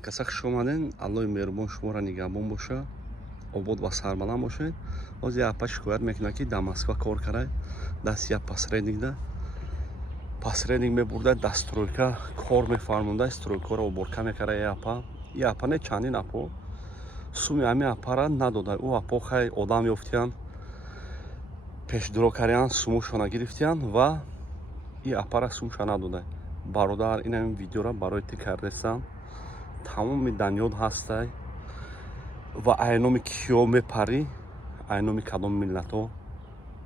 Каса хуш омаден. Аллоҳи меҳрубон шуморо нигаҳбон боша. Обод ва сарбаланд бошед. Ҳозир япа шикоят мекунад ки дар Москва кор карда дасти як посредникда посредник мебурда дар стройка кор мефармонда, стройкаро уборка мекарда. япа не чандин апо суми ҳамин апара надода. Ӯ апо хай одам ёфтиян, пешдуро кардиян, сумушона гирифтиян ва и апара сумша надода. Бародар ин ҳамин видеора барои ти кардестам. Тамоми данёд ҳастай ва айноми киё мепарӣ, айноми кадом миллато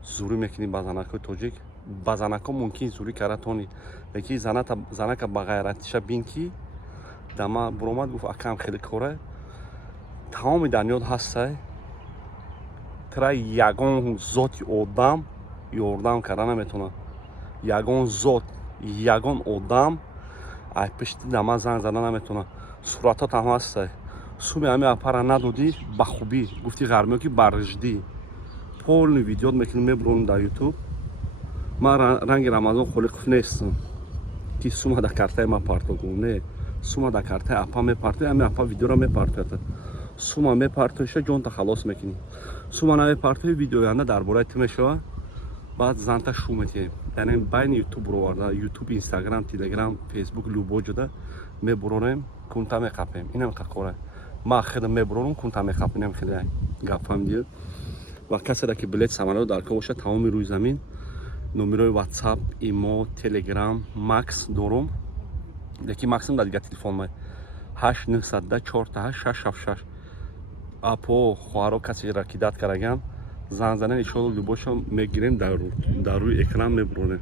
зурӣ мекунӣ ба занакои тоҷик. Ба занако мумкин зурӣ карда тони, лекин занака ба ғайратиша бин ки дама буромад гуфт акам хеле кора. Тамоми данёд ҳастай. Тра ягон зоти одам ёрдам карда наметавонад. Ягон зот, ягон одам аз пешти дама занг зада наметавонад. Суратот ҳам ҳастай. Суми ҳамин апара надодӣ ба хубӣ. Гуфти ғармиё ки барждӣ. Полни видеот мекунӣ мебуронӣ дар ютуб. Ман ранги Рамазон Холиқов нестам ки сума дар картаи ман партов кунам. Не, сума дар картаи апа мепартоӣ. Ҳамин апа видеоро мепартояд. Сума мепартоиша ҷонта халос мекунӣ. Сума намепартоӣ видеои оянда дар бораи ту мешавад. Баъд занта шу метиҳем. Яъне байни ютуб бироварда, ютуб, инстаграм, телеграм, фейсбук любо ҷода мебуронем, кунта меқапем. Инам қакора. Ма худам мебуронам, кунта меқапем. Инам хеда гап фаҳмидӣ. Ва каседа ки билет самолёт дар кор бошад, тамоми рӯи замин номерои WhatsApp, имо, Telegram, Max дорум. Лекин Maxim дар дигар телефон май 8910 4 676. Апо хоҳаро касеро ки дат караган занг занен иншоалло любошам мегирем дар рӯи экран мебуронем.